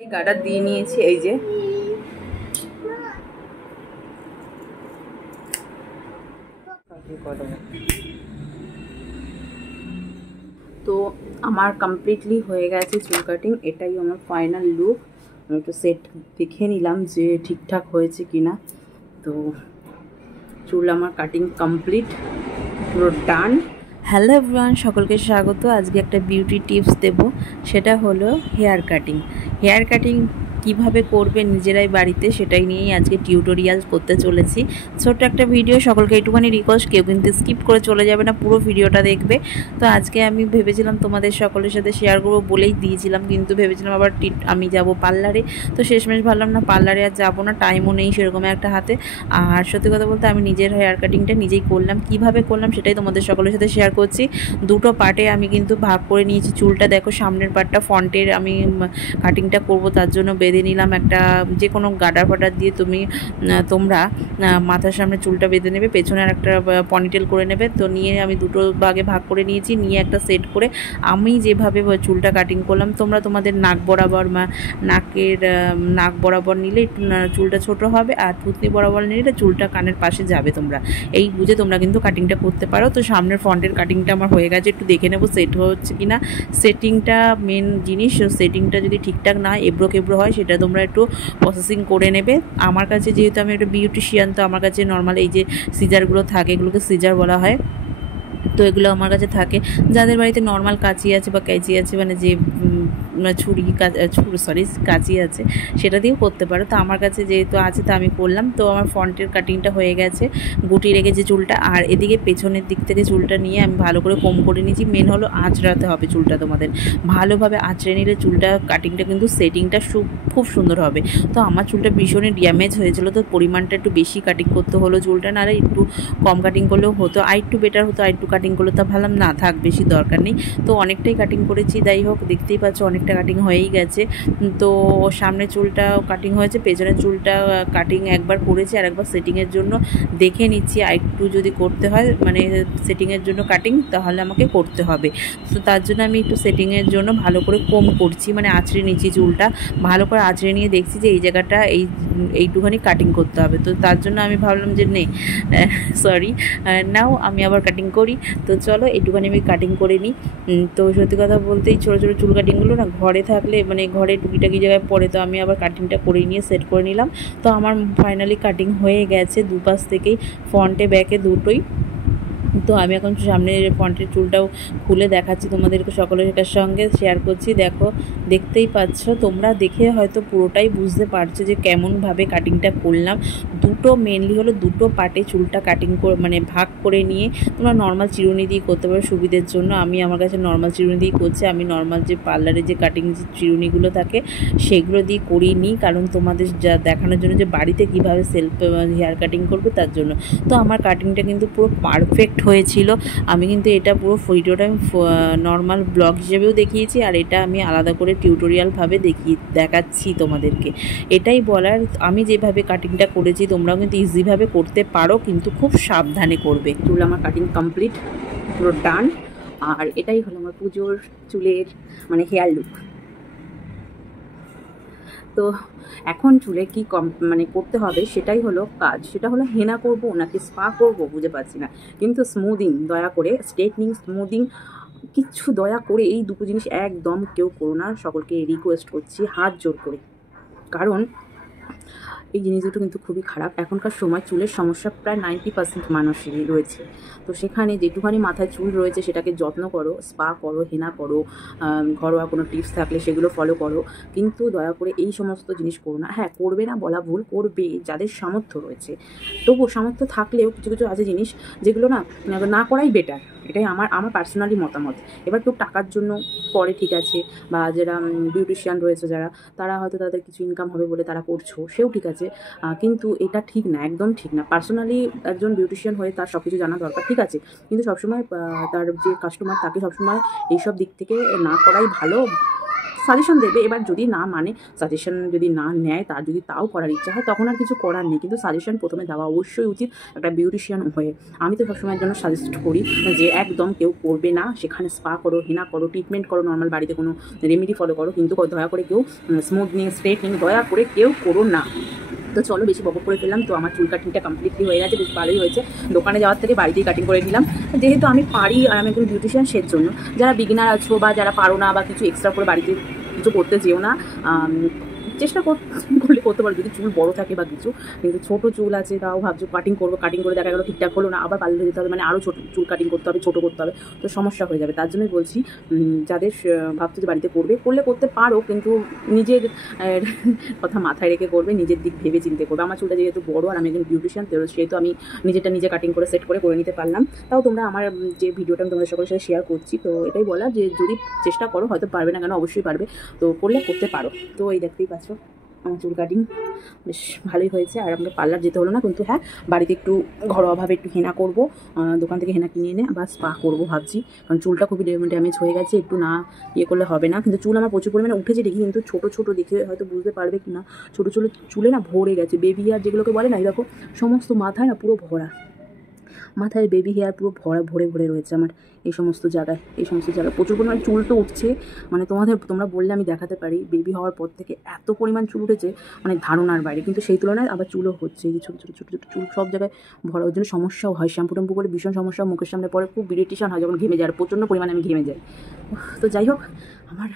এই গাটা দিয়ে নিয়েছি, এই যে তো আমার কমপ্লিটলি হয়ে গেছে চুল কাটিং। এটাই আমার ফাইনাল লুক। আমি একটু সেট দেখে নিলাম যে ঠিকঠাক হয়েছে কিনা। তো চুল আমার কাটিং কমপ্লিট, পুরো ডান। হ্যালো এভরিওয়ান, সকলকে স্বাগত। আজকে একটা বিউটি টিপস দেব, সেটা হলো হেয়ার কাটিং। হেয়ার কাটিং কিভাবে করবে নিজেরাই বাড়িতে, সেটাই নিয়েই আজকে টিউটোরিয়াল করতে চলেছি। ছোট্ট একটা ভিডিও, সকলকে একটুখানি রিকোয়েস্ট, কেউ কিন্তু স্কিপ করে চলে যাবে না, পুরো ভিডিওটা দেখবে। তো আজকে আমি ভেবেছিলাম তোমাদের সকলের সাথে শেয়ার করবো বলেই দিয়েছিলাম, কিন্তু ভেবেছিলাম আবার আমি যাব পার্লারে। তো শেষমেশ ভাবলাম না, পার্লারে আর যাবো না, টাইমও নেই সেরকম একটা হাতে। আর সত্যি কথা বলতে আমি নিজের হেয়ার কাটিংটা নিজেই করলাম। কিভাবে করলাম সেটাই তোমাদের সকলের সাথে শেয়ার করছি। দুটো পার্টে আমি কিন্তু ভাগ করে নিয়েছি চুলটা। দেখো, সামনের পার্টটা ফ্রন্টের আমি কাটিংটা করব, তার জন্য বেঁধে নিলাম একটা যে কোনো গাডার ফাডার দিয়ে। তোমরা মাথার সামনে চুলটা বেঁধে নেবে, পেছনের একটা পনিটেল করে নেবে। তো নিয়ে আমি দুটো ভাগে ভাগ করে নিয়েছি, নিয়ে একটা সেট করে আমি যেভাবে চুলটা কাটিং করলাম, তোমরা তোমাদের নাক বরাবর নাক বরাবর নিলে একটু চুলটা ছোট হবে, আর থুতনি বরাবর নিলে চুলটা কানের পাশে যাবে। তোমরা এই বুঝে তোমরা কিন্তু কাটিংটা করতে পারো। তো সামনের ফ্রন্টের কাটিংটা আমার হয়ে গেছে, একটু দেখে নেবো সেট হচ্ছে কিনা। সেটিংটা মেন জিনিস, সেটিংটা যদি ঠিকঠাক না এবড়ো কেবড়ো হয়, সেটা তোমরা একটু প্রসেসিং করে নেবে। আমার কাছে যেহেতু আমি একটা বিউটিশিয়ান, তো আমার কাছে নর্মাল এই যে সিজারগুলো থাকে, এগুলোকে সিজার বলা হয়, তো এগুলো আমার কাছে থাকে। যাদের বাড়িতে নর্মাল কাঁচি আছে বা ক্যাঁচি আছে, মানে যে কাঁচি আছে, সেটা দিয়েও করতে পারো। তো আমার কাছে যেহেতু আছে, তো আমি করলাম। তো আমার ফ্রন্টের কাটিংটা হয়ে গেছে, গুটি রেখেছে চুলটা। আর এদিকে পেছনের দিক থেকে চুলটা নিয়ে আমি ভালো করে কোম করে নিয়েছি। মেন হলো আঁচড়াতে হবে চুলটা, তোমাদের ভালোভাবে আঁচড়ে নিলে চুলটা কাটিংটা কিন্তু সেটিংটা খুব সুন্দর হবে। তো আমার চুলটা ভীষণই ড্যামেজ হয়েছিল, তো পরিমাণটা একটু বেশি কাটিং করতে হলো চুলটা, নাহলে একটু কম কাটিং করলেও হতো, আর একটু বেটার হতো। আর একটু কাটিং করলে তো ভাবলাম না থাক, বেশি দরকার নেই। তো অনেকটাই কাটিং করেছি, যাই হোক দেখতেই পাচ্ছ অনেকটা কাটিং হয়েই গেছে। তো সামনে চুলটা কাটিং হয়েছে, পেছনের চুলটা কাটিং একবার করেছি, আর একবার সেটিংয়ের জন্য দেখে নিচ্ছি। আর একটু যদি করতে হয়, মানে সেটিংয়ের জন্য কাটিং, তাহলে আমাকে করতে হবে। তো তার জন্য আমি একটু সেটিংয়ের জন্য ভালো করে কোম করছি, মানে আঁচড়ে নিচ্ছি চুলটা, ভালো করে আঁচড়ে নিয়ে দেখছি যে এই জায়গাটা এইটুখানি কাটিং করতে হবে। তো তার জন্য আমি ভাবলাম যে নাও আমি আবার কাটিং করি। তো চলো একটুখানি আমি কাটিং করে নিই। তো সত্যি কথা বলতে এই ছোটো ছোটো চুল কাটিংগুলো না ঘরে থাকলে, মানে ঘরে টুকিটাকি জায়গায় পরে, তো আমি আবার কাটিংটা করে নিয়ে সেট করে নিলাম। তো আমার ফাইনালি কাটিং হয়ে গেছে দুপাশ থেকেই, ফ্রন্টে ব্যাকে দুটোই। তো আমি এখন সামনের ফ্রন্টের চুলটাও খুলে দেখাচ্ছি তোমাদেরকে, সকলের সঙ্গে শেয়ার করছি। দেখতেই পাচ্ছ তোমরা, দেখে হয়তো পুরোটাই বুঝতে পারছো যে কেমনভাবে কাটিংটা করলাম। মেনলি হলো দুটো পার্টে চুলটা কাটিং মানে ভাগ করে নিয়ে তোমরা নর্মাল চিরুনি দিয়ে করতে পারো সুবিধের জন্য। আমার কাছে নর্মাল চিরুনি দিয়ে করছি। আমি নর্মাল যে পার্লারে যে কাটিং যে চিরুনিগুলো থাকে, সেগুলো দিয়ে করিয়ে নিই, কারণ তোমাদের যা দেখানোর জন্য যে বাড়িতে কীভাবে সেলফ হেয়ার কাটিং করবে তার জন্য। তো আমার কাটিংটা কিন্তু পুরো পারফেক্ট হয়েছিল। আমি কিন্তু এটা পুরো ভিডিওটা আমি নর্মাল ব্লগ হিসেবেও দেখিয়েছি, আর এটা আমি আলাদা করে টিউটোরিয়ালভাবে দেখাচ্ছি তোমাদেরকে। এটাই বলার, আমি যেভাবে কাটিংটা করেছি তোমরাও কিন্তু ইজিভাবে করতে পারো, কিন্তু খুব সাবধানে করবে। চুল আমার কাটিং কমপ্লিট, পুরো ডান। আর এটাই হলো আমার পুজোর চুলের মানে হেয়ার লুক। তো এখন চুলে কি মানে করতে হবে সেটাই হলো কাজ। সেটা হলো হেনা করব নাকি স্পা করব বুঝে পাচ্ছি না। কিন্তু স্মুদিং দয়া করে, স্ট্রেটনিং, স্মুদিং, কিচ্ছু দয়া করে এই দুটো জিনিস একদম কেউ করো না। সকলকে রিকোয়েস্ট করছি হাত জোর করে, কারণ এই জিনিস দুটো কিন্তু খুবই খারাপ। এখনকার সময় চুলের সমস্যা প্রায় 90% মানুষেরই রয়েছে। তো সেখানে যেটুখানি মাথায় চুল রয়েছে সেটাকে যত্ন করো, স্পা করো, হেনা করো, ঘরোয়া কোনো টিপস থাকলে সেগুলো ফলো করো, কিন্তু দয়া করে এই সমস্ত জিনিস করো না। হ্যাঁ, করবে না বলা ভুল, করবে যাদের সামর্থ্য রয়েছে। তবুও সামর্থ্য থাকলেও কিছু কিছু আছে জিনিস যেগুলো না করাই বেটার। এটাই আমার পার্সোনালি মতামত। এবার কেউ টাকার জন্য করে, ঠিক আছে, বা যারা বিউটিশিয়ান রয়েছে যারা, তারা হয়তো তাদের কিছু ইনকাম হবে বলে তারা করছো, সেও ঠিক আছে, কিন্তু এটা ঠিক না, একদম ঠিক না। পার্সোনালি একজন বিউটিশিয়ান হয়ে তার সব কিছু জানা দরকার, ঠিক আছে, কিন্তু সবসময় তার যে কাস্টমার তাকে সবসময় এইসব দিক থেকে না করাই ভালো। সাজেশন দেবে। এবার যদি না মানে, সাজেশন যদি না নেয়, তার যদি তাও করার ইচ্ছা হয় তখন আর কিছু করার নেই, কিন্তু সাজেশন প্রথমে দেওয়া অবশ্যই উচিত একটা বিউটিশিয়ান হয়ে। আমি তো সবসময়ের জন্য সাজেস্ট করি যে একদম কেউ করবে না, সেখানে স্পা করো, হেনা করো, ট্রিটমেন্ট করো, নর্মাল বাড়িতে কোনো রেমেডি ফলো করো, কিন্তু দয়া করে কেউ স্মুথনিং, স্ট্রেটনিং দয়া করে কেউ করো না। তো চলো, বেশি বকব করে ফেললাম। তো আমার চুল কাটিংটা কমপ্লিটলি হয়ে গেছে, বেশ ভালোই হয়েছে। দোকানে যাওয়ার থেকে বাড়িতেই কাটিং করে নিলাম, যেহেতু আমি পারি আর আমি একজন বিউটিশিয়ান, সেই জন্য। যারা বিগিনার আছো বা যারা পারো না বা কিছু এক্সট্রা করে বাড়িতে কিছু করতে যেও না, চেষ্টা করলে করতে পারো যদি চুল বড় থাকে বা কিছু। কিন্তু ছোটো চুল আছে, তাও ভাবছো কাটিং করবো, কাটিং করে দেখা গেলো ঠিকঠাক হলো না, আবার পার্লারে যেতে হবে, মানে আরও ছোটো চুল কাটিং করতে হবে, ছোটো করতে হবে, তো সমস্যা হয়ে যাবে। তার জন্যই বলছি, যাদের ভাবছো যে বাড়িতে করলে করতে পারো, কিন্তু নিজের কথা মাথায় রেখে করবে, নিজের দিক ভেবে চিন্তে করবে। আমার চুলটা যেহেতু বড় আর আমি একজন বিউটিশিয়ান, সেহেতু আমি নিজেরটা নিজে কাটিং করে সেট করে নিতে পারলাম। তাও তোমরা আমার যে ভিডিওটা আমি তোমাদের সকলের সাথে শেয়ার করছি, তো এটাই বলা যে যদি চেষ্টা করো, হয়তো পারবে না কেন, অবশ্যই পারবে, তো করতে পারো। তো এই দেখতেই পাচ্ছ আমার চুল কাটিং বেশ ভালোই হয়েছে, আর আমাকে পার্লার যেতে হলো না। কিন্তু হ্যাঁ, বাড়িতে একটু ঘরোয়াভাবে একটু হেনা করবো, দোকান থেকে হেনা কিনে এনে বা স্পা করবো ভাবছি, কারণ চুলটা খুবই ড্যামেজ হয়ে গেছে, একটু না ইয়ে করলে হবে না। কিন্তু চুল আমার প্রচুর পরিমাণে উঠেছে দেখি, কিন্তু ছোটো ছোটো দেখে হয়তো বুঝতে পারবে কি না, ছোটো ছোটো চুলে না ভরে গেছে, বেবি হেয়ার যেগুলোকে বলে না, এরকম সমস্ত মাথায় না পুরো ভরা, মাথায় বেবি হেয়ার পুরো ভরে ভরে রয়েছে আমার এই সমস্ত জায়গায় প্রচুর পরিমাণে চুল তো উঠছে, মানে তোমরা বললে আমি দেখাতে পারি। বেবি হওয়ার পর থেকে এত পরিমাণ চুল উঠেছে, মানে ধারণার বাইরে। কিন্তু সেই তুলনায় আবার চুলও হচ্ছে, এই যে ছোটো ছোটো ছোটো ছোটো চুল সব জায়গায় ভরা, ওর জন্য সমস্যাও হয়, শ্যাম্পু ট্যাম্পু করে ভীষণ সমস্যা, মুখের সামনে পরে খুব ইরিটেশন হয় যখন ঘেমে যায়, আর প্রচণ্ড পরিমাণে আমি ঘেমে যাই। তো যাই হোক, আমার